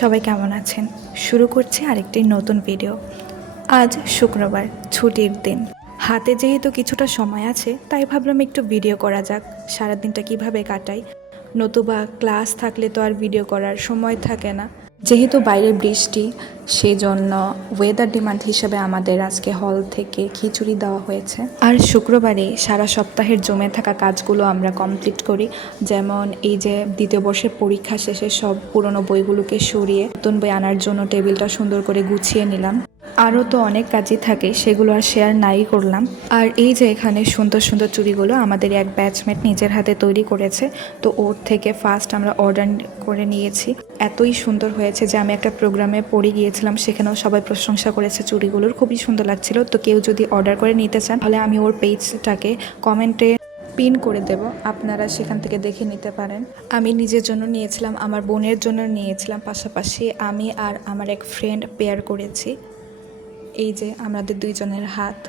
সবাই কেমন আছেন? শুরু করছি আরেকটি নতুন ভিডিও আজ শুক্রবার, ছুটির দিন। হাতে যেহেতু কিছুটা সময় আছে, তাই ভাবলাম একটু ভিডিও করা যাক। সারাদিনটা কীভাবে কাটাই? নতুবা ক্লাস থাকলে তো আর ভিডিও করার সময় থাকে না। যেহেতু বাইরে বৃষ্টি, সেজন্য ওয়েদার ডিমান্ড হিসেবে আমাদের আজকে হল থেকে খিচুড়ি দেওয়া হয়েছে। আর শুক্রবারে সারা সপ্তাহের জমে থাকা কাজগুলো আমরা কমপ্লিট করি। যেমন এই যে দ্বিতীয় বর্ষের পরীক্ষা শেষে সব পুরনো বইগুলোকে সরিয়ে নতুন বই আনার জন্য টেবিলটা সুন্দর করে গুছিয়ে নিলাম। আরও তো অনেক কাজই থাকে, সেগুলো আর শেয়ার নাই করলাম। আর এই যে এখানে সুন্দর সুন্দর চুড়িগুলো আমাদের এক ব্যাচমেট নিজের হাতে তৈরি করেছে, তো ওর থেকে ফার্স্ট আমরা অর্ডার করে নিয়েছি। এতই সুন্দর হয়েছে যে আমি একটা প্রোগ্রামে পড়ে গিয়েছিলাম, সেখানেও সবাই প্রশংসা করেছে চুড়িগুলোর। খুবই সুন্দর লাগছিল। তো কেউ যদি অর্ডার করে নিতে চান, তাহলে আমি ওর পেজটাকে কমেন্টে পিন করে দেব। আপনারা সেখান থেকে দেখে নিতে পারেন। আমি নিজের জন্য নিয়েছিলাম, আমার বোনের জন্য নিয়েছিলাম। পাশাপাশি আমি আর আমার এক ফ্রেন্ড পেয়ার করেছি। এই যে আমাদের দুইজনের হাত।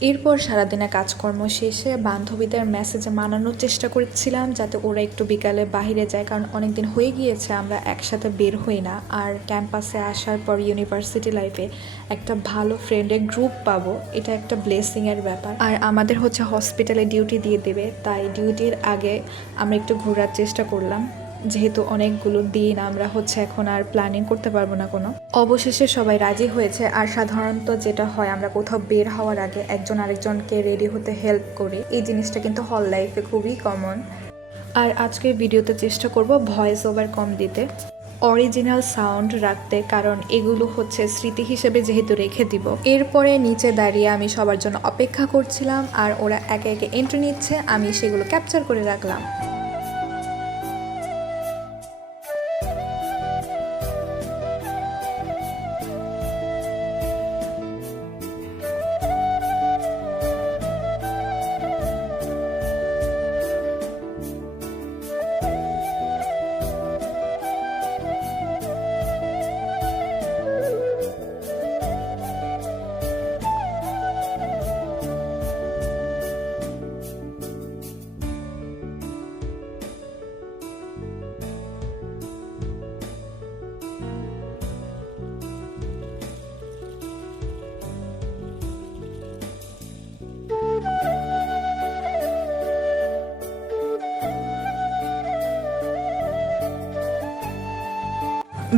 এরপর সারাদিনে কাজকর্ম শেষে বান্ধবীদের মেসেজে মানানোর চেষ্টা করছিলাম যাতে ওরা একটু বিকালে বাইরে যায়, কারণ অনেক দিন হয়ে গিয়েছে আমরা একসাথে বের হই না। আর ক্যাম্পাসে আসার পর ইউনিভার্সিটি লাইফে একটা ভালো ফ্রেন্ডের গ্রুপ পাবো, এটা একটা ব্লেসিংয়ের ব্যাপার। আর আমাদের হচ্ছে হসপিটালে ডিউটি দিয়ে দেবে, তাই ডিউটির আগে আমরা একটু ঘোরার চেষ্টা করলাম। যেহেতু অনেকগুলো দিন আমরা হচ্ছে এখন আর প্ল্যানিং করতে পারব না কোনো। অবশেষে সবাই রাজি হয়েছে আর সাধারণত যেটা হয়, আমরা কোথাও বের হওয়ার আগে একজন আরেকজনকে রেডি হতে হেল্প করি। এই জিনিসটা কিন্তু হল লাইফে খুবই কমন আর আজকের ভিডিওতে চেষ্টা করব ভয়েস ওভার কম দিতে। অরিজিনাল সাউন্ড রাখতে, কারণ এগুলো হচ্ছে স্মৃতি হিসেবে যেহেতু রেখে দিব। এরপরে নিচে দাঁড়িয়ে আমি সবার জন্য অপেক্ষা করছিলাম আর ওরা একে একে এন্ট্রি নিচ্ছে, আমি সেগুলো ক্যাপচার করে রাখলাম।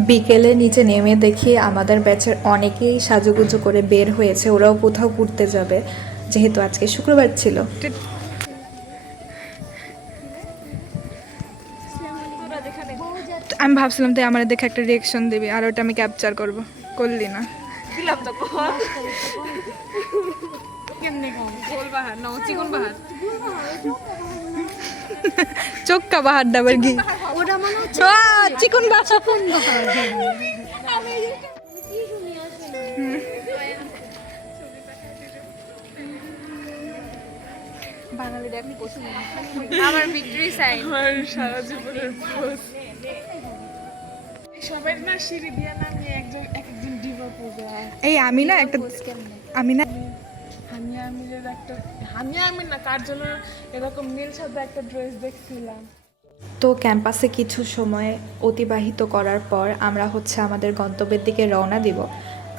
বিকেলে নিচে নেমে দেখি আমাদের ব্যাচের অনেকেই সাজুগুজু করে বের হয়েছে ওরাও কোথাও ঘুরতে যাবে যেহেতু আজকে শুক্রবার ছিল। আমি ভাবছিলাম তুই আমার দেখে একটা রিয়েকশন দিবি আর ওটা আমি ক্যাপচার করব। করলি না। দিলাম তো কেমনে গোল বাহার? না চিকন বাহার। চোখটা বাহার ডাবার গি ওটা মনে হচ্ছে চিকন বাসা বাঙালির আমার ভিক্টরি সাইন। সারা জীবনের সবাই না সিঁড়ি দিয়ে নামিয়ে একজন এক একজন ডিভা এই আমি না একটা আমি না আমিরের একটা হামিয়া আমির না কার জন্য এরকম নীল সাদা একটা ড্রেস দেখছিলাম। তো ক্যাম্পাসে কিছু সময় অতিবাহিত করার পর আমরা হচ্ছে আমাদের গন্তব্যের দিকে রওনা দিব।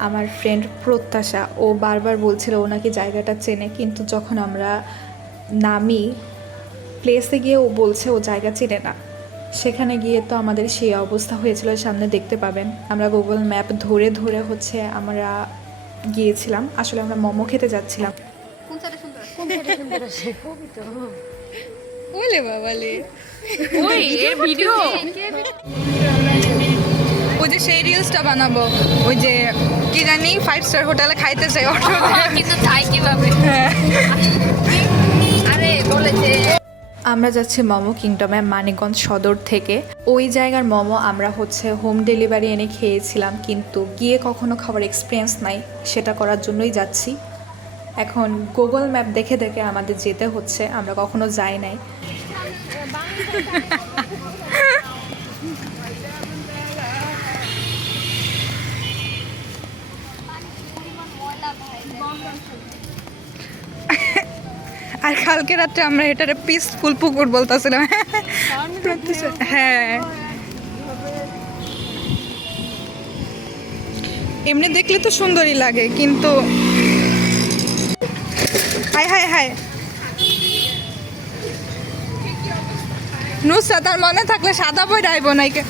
আমার ফ্রেন্ড প্রত্যাশা, ও বারবার বলছিল ও নাকি জায়গাটা চেনে, কিন্তু যখন আমরা নামি প্লেসে গিয়ে ও বলছে ও জায়গা চেনে না। সেখানে গিয়ে তো আমাদের সেই অবস্থা হয়েছিল, সামনে দেখতে পাবেন। আমরা গুগল ম্যাপ ধরে ধরে হচ্ছে আমরা গিয়েছিলাম। আসলে আমরা মোমো খেতে যাচ্ছিলাম। কোন সাইডে সুন্দর আছে খুবই তো। ওলে বাবালে। ওই এর ভিডিও ওই যে সেই রিলসটা বানাবো। ওই যে কি জানি ফাইভ স্টার হোটেলে খাইতে চাই অটো কিন্তু তাই কীভাবে? আরে বলেছে আমরা যাচ্ছি মোমো কিংডমে মানিকগঞ্জ সদর থেকে। ওই জায়গার মোমো আমরা হচ্ছে হোম ডেলিভারি এনে খেয়েছিলাম কিন্তু গিয়ে কখনো খাবার এক্সপিরিয়েন্স নাই। সেটা করার জন্যই যাচ্ছি। এখন গুগল ম্যাপ দেখে দেখে আমাদের যেতে হচ্ছে, আমরা কখনো যাই নাই। আর কালকে রাত্রে আমরা এটারে পিসফুল পুকুর বলতেছিলাম। হ্যাঁ। এমনি দেখলে তো সুন্দরই লাগে, কিন্তু হাই হাই হাই। নুসরা, তার মনে থাকলে সাদা বই রাইব নাইকে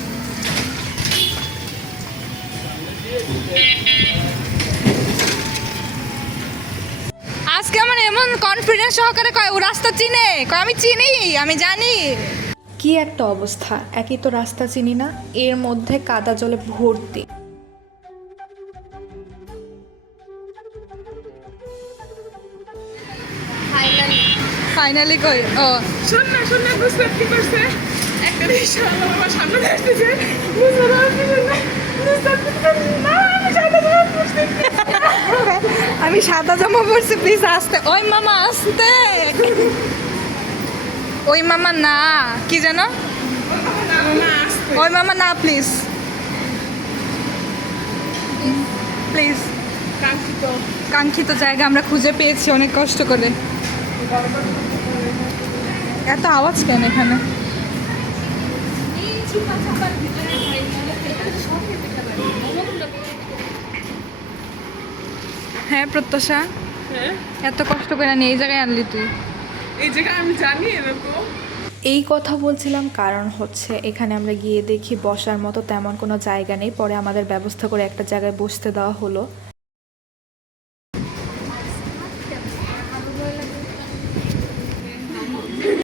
আজকে আমার এমন কনফিডেন্স সহকারে কয়, ও রাস্তা চিনে। কয়, আমি চিনি, আমি জানি। কি একটা অবস্থা, একই তো রাস্তা চিনি না, এর মধ্যে কাদা জলে ভর্তি। ফাইনালি কই ও। শোন না শোন না বুঝতে কি করছে। একটা রিক্সা আমার সামনে আসতেছে। বুঝতে পারছি না না আমি সাদা জামা পরছি। আমি সাদা জামা পরছি প্লিজ আসতে। ওই মামা আসতে। ওই মামা না কি যেন? ওই মামা না প্লিজ প্লিজ কাঙ্ক্ষিত। কাঙ্ক্ষিত জায়গা আমরা খুঁজে পেয়েছি অনেক কষ্ট করে। এত আওয়াজ কেন এখানে? হ্যাঁ প্রত্যাশা। হ্যাঁ? এত কষ্ট করে নিয়ে এই জায়গায় আনলি তুই। এই জায়গায় আমি জানি এরকম। এই কথা বলছিলাম কারণ হচ্ছে এখানে আমরা গিয়ে দেখি বসার মতো তেমন কোনো জায়গা নেই। পরে আমাদের ব্যবস্থা করে একটা জায়গায় বসতে দেওয়া হলো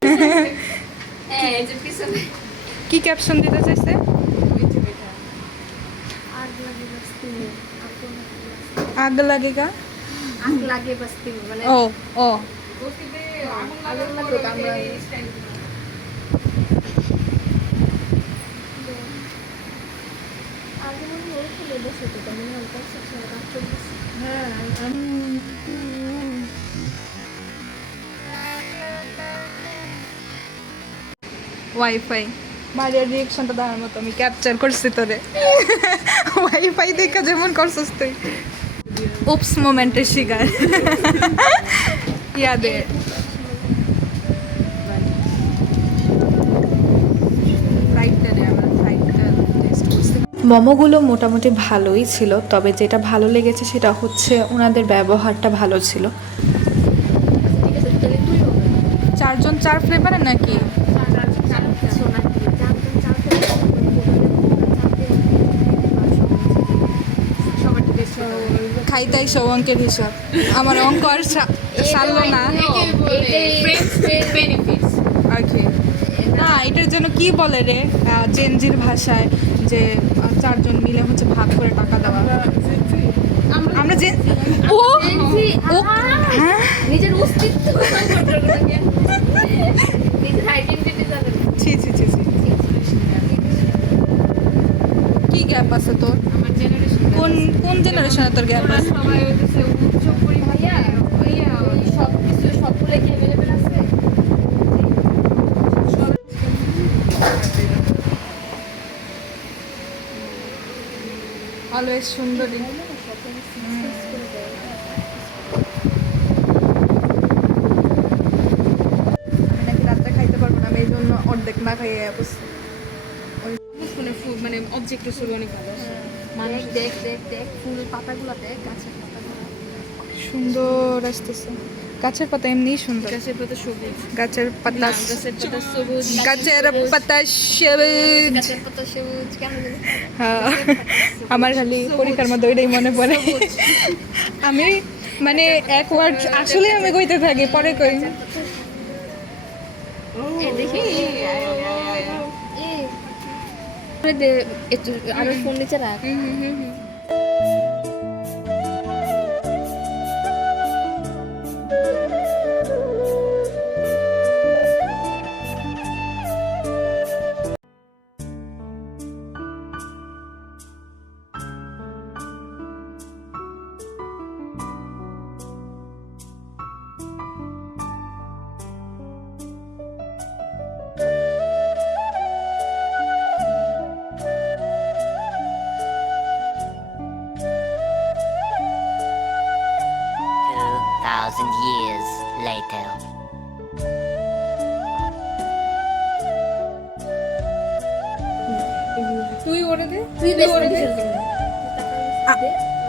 হ্যাঁ এই যে পিছনে কি ক্যাপশন দিতে চাইছে? আগ লাগে বস্তি আগ লাগেগা আগ লাগে বস্তি মানে ও ও। হয় ওয়াইফাই মারিয়ার রিয়েকশনটা দেওয়ার মতো আমি ক্যাপচার করছি তোরে। ওয়াইফাই দেখা যেমন করছিস তুই। উপস মোমেন্টের শিকার। ইয়াদে। মোমোগুলো মোটামুটি ভালোই ছিল তবে যেটা ভালো লেগেছে সেটা হচ্ছে ওনাদের ব্যবহারটা ভালো ছিল। ঠিক আছে তাহলে তুই চারজন চার ফ্লেভারের নাকি? খাইতাই সব অঙ্কের হিসাব আমার অঙ্ক আর সারলো না। না এটার জন্য কি বলে রে? জেনজির ভাষায় যে চারজন মিলে হচ্ছে ভাগ করে টাকা দেওয়া। আমরা যে ও! ও হ্যাঁ? নিজের অস্তিত্ব নিজের আইডেন্টিটি জানেন ছি ছি ছি ছি। কি গ্যাপ আছে তোর? কোন কোন জেনারেশনে তোর গ্যাপ আছে? সবাই হইতেছে উচ্চ পরিমাণে ওই সব কিছু সবগুলো কি অ্যাভেলেবেল আছে? অলওয়েজ সুন্দরী। অর্ধেক না খাইয়ে মানে অবজেক্ট শুরু অনেক ভালো মানুষ দেখ দেখ দেখ ফুল পাতাগুলো দেখ গাছের পাতাগুলো সুন্দর আসতেছে। গাছের পাতা এমনিই সুন্দর। গাছের পাতা সবুজ। গাছের পাতা গাছের পাতা সবুজ গাছের পাতা সবুজ। গাছের পাতা সবুজ কেন আমার খালি পরীক্ষার মধ্যে ওইটাই মনে পড়ে। আমি মানে এক ওয়ার্ড আসলে আমি কইতে থাকি পরে কই। দেখি। আরও ফোন নিচে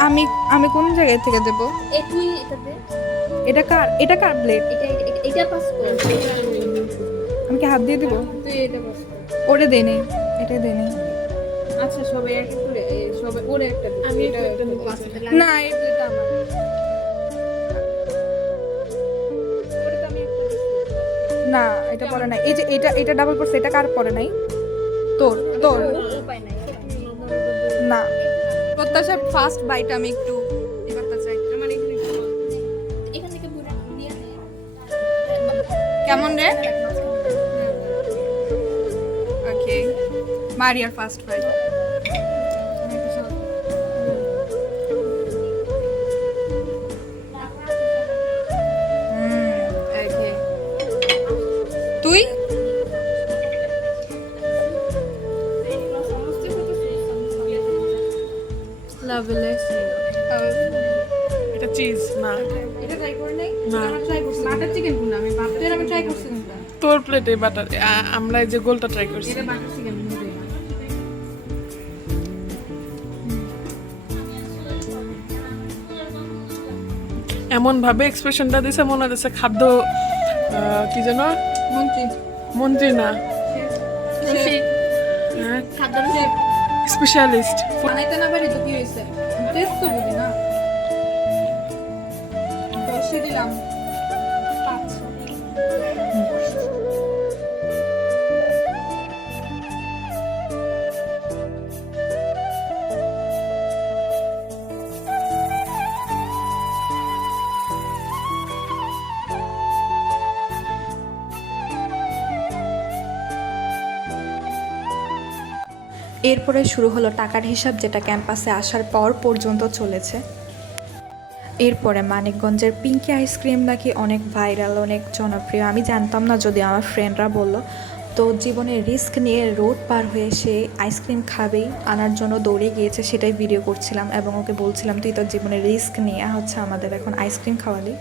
আমি আমি কোন জায়গায় থেকে দেব? এটা কার এটা কার ব্লেড এটা পাস আমি কি হাত দিয়ে দিব। ওরে দে এটা দে আচ্ছা সবাই করে সবাই ওরে একটা আমি একটা না, এই ব্লেডটা আমার। একটা। না, এটা পরে নাই। এই যে, এটা এটা ডাবল পড়ছে এটা কার পরে নাই? তোর তোর। উপায় নাই প্রত্যাশার ফার্স্ট বাইটা আমি একটু ই করতে চাই। আমার এখানে একটু বল। এখান থেকে পুরো নিয়ে নে কেমন রে? ওকে মারিয়ার ফার্স্ট বাইট তুই? লাভলেস এটা চিজ না। এটা ট্রাই করে নাই না। ট্রাই করছি বাটার চিকেন কোনটা আমি বাটার আমি ট্রাই করছি তোর প্লেটে বাটার আমরা যে গোলটা ট্রাই করছি। এটা বাটার চিকেন এমন ভাবে এক্সপ্রেশনটা দিছে মনে হচ্ছে খাদ্য কি যেন? মন্ত্রী। মন্ত্রী না। খাদ্য স্পেশালিস্ট বানাইতে না পারি তো কি হয়েছে টেস্ট তো বুঝি না। দশে দিলাম। এরপরে শুরু হলো টাকার হিসাব, যেটা ক্যাম্পাসে আসার পর পর্যন্ত চলেছে। এরপরে মানিকগঞ্জের পিঙ্কি আইসক্রিম নাকি অনেক ভাইরাল, অনেক জনপ্রিয়। আমি জানতাম না, যদি আমার ফ্রেন্ডরা বলল। তো জীবনে রিস্ক নিয়ে রোড পার হয়ে সে আইসক্রিম খাবেই, আনার জন্য দৌড়ে গিয়েছে, সেটাই ভিডিও করছিলাম এবং ওকে বলছিলাম, তুই তোর জীবনে রিস্ক নিয়ে হচ্ছে আমাদের এখন আইসক্রিম খাওয়ালি।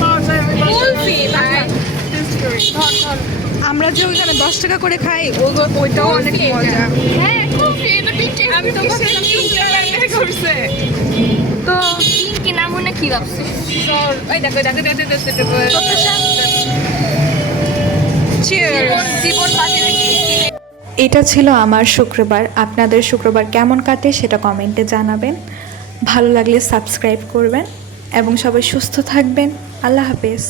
পাওয়া যায় আমরা যে ওইখানে দশ টাকা করে খাই ওইটাও অনেক মজা। হ্যাঁ তো ভাবছিলাম তুমি করছে। তো কি নাম মনে কি ভাবছিস? জীবন বাজি এটা ছিল আমার শুক্রবার। আপনাদের শুক্রবার কেমন কাটে সেটা কমেন্টে জানাবেন। ভালো লাগলে সাবস্ক্রাইব করবেন এবং সবাই সুস্থ থাকবেন। আল্লাহ হাফেজ।